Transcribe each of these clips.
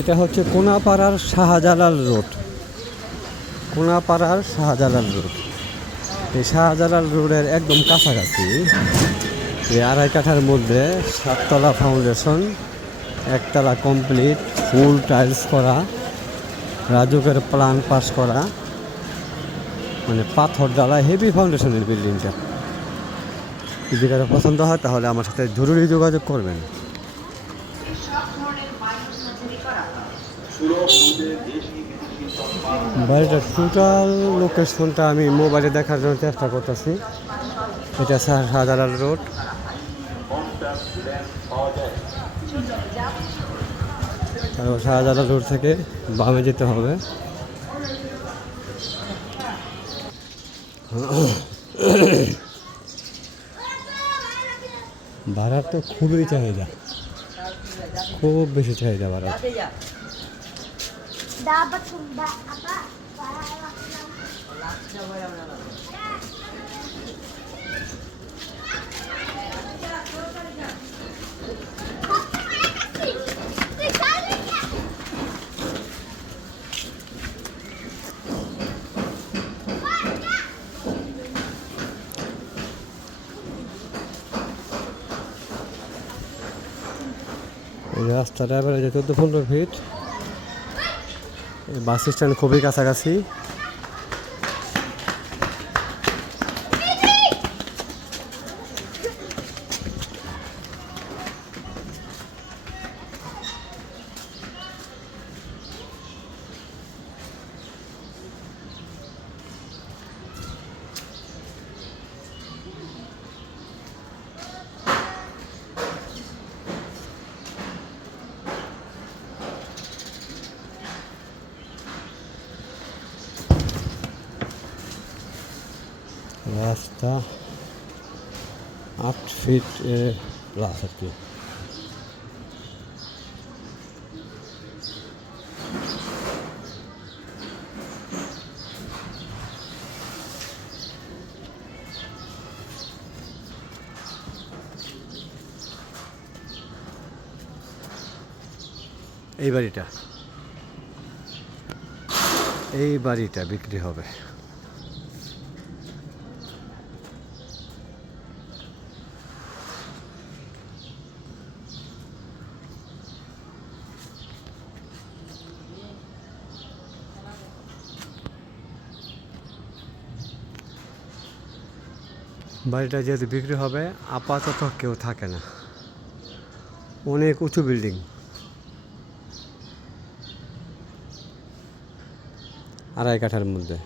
এটা হচ্ছে কোনাপাড়ার শাহজালাল রোড। কোনাপাড়ার শাহজালাল রোড। এই শাহজালাল রোডের একদম কাছাকাছি। এই আড়াই কাঠার মধ্যে সাততলা ফাউন্ডেশন একতলা কমপ্লিট ফুল টাইলস করা, রাজুকের প্ল্যান পাস করা। মানে পাথর ডালা হেভি ফাউন্ডেশনের বিল্ডিংটা যদি কারও পছন্দ হয়, তাহলে আমার সাথে জরুরি যোগাযোগ করবেন। বাড়িটার টোটাল লোকেশনটা আমি মোবাইলে দেখার জন্য চেষ্টা করতেছি। এটা শাহজালাল রোড। শাহজালাল রোড থেকে বামে যেতে হবে। ভাড়ার তো খুবই চাহিদা। খুব বেশি চাহিদা ভাড়া Dapat sumba apa? Para এই রাস্তাটা এবারে যে চোদ্দো পনেরো ফিট এই বাস স্ট্যান্ড খুবই কাছাকাছি। রাস্তা আট ফিট প্লাস আর কি এই বাড়িটা এই বাড়িটা বিক্রি হবে বাড়িটা যেহেতু বিক্রি হবে, আপাতত কেউ থাকে না। অনেক উঁচু বিল্ডিং। আড়াই কাঠার মধ্যে।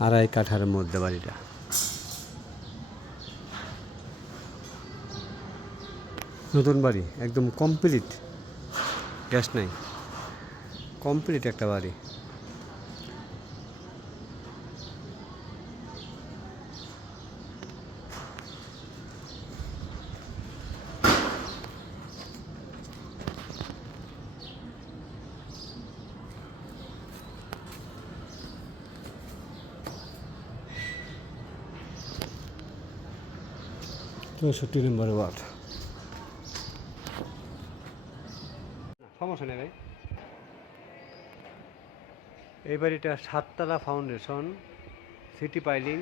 আড়াই কাঠার মধ্যে বাড়িটা। নতুন বাড়ি, একদম কমপ্লিট। গ্যাস নাই। কমপ্লিট একটা বাড়ি। চৌষট্টি নম্বর ওয়ার্ড। সমস্যা নেই ভাই। এই বাড়িটা সাততলা ফাউন্ডেশন, সিটি পাইলিং,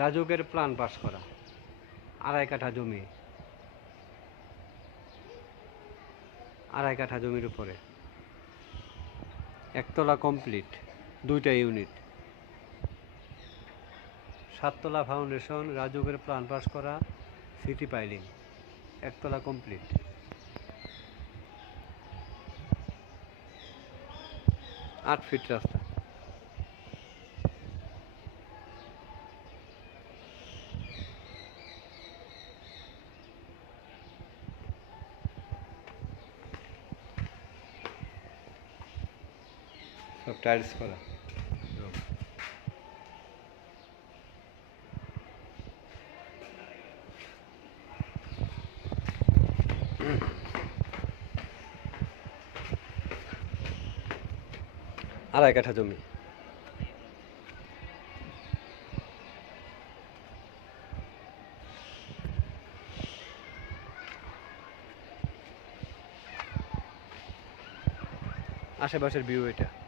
রাজুকের প্ল্যান পাস করা, আড়াই কাঠা জমি। আড়াই কাঠা জমির উপরে। একতলা কমপ্লিট, দুইটা ইউনিট। সাততলা ফাউন্ডেশন রাজুকের প্ল্যান পাস করা, সিটি পাইলিং, একতলা কমপ্লিট। আট ফিট রাস্তা। সব টাইলস করা। Mm. আড়াই কাঠা জমি। আশেপাশের ভিউ এটা।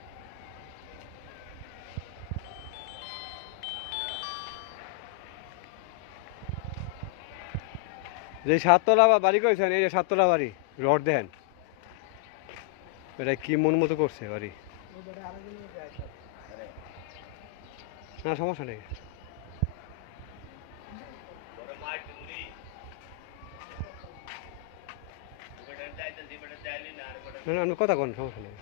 যে সাততলা বা বাড়ি করেছেন এই যে সাততলা বাড়ি, রড দেন এটা কি মন মতো করছে বাড়ি? না, সমস্যা নেই। না আপনি কথা কোন, সমস্যা নেই।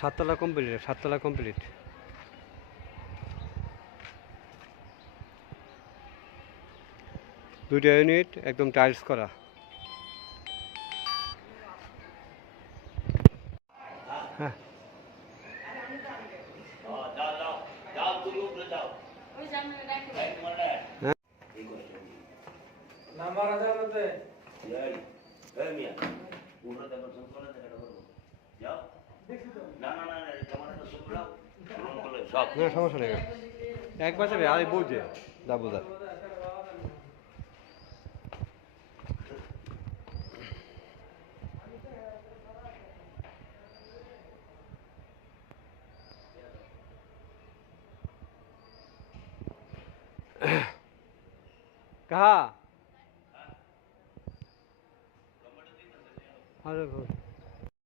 সাততলা কমপ্লিট সাততলা কমপ্লিট দুইটা ইউনিট একদম টাইলস করা হ্যাঁ যাও যাও যাও তুমি উপরে যাও হ্যাঁ। এই করে নাম্বার আদালতে এই এই মিয়া উপরে দেখো সব করে দেখা করব যাও না না না না ক্যামেরাটা সব দাও ফোন করলে সব না সমস্যা নেই। একবার যাবে আরে বুঝে যা বোঝা कहा? अरे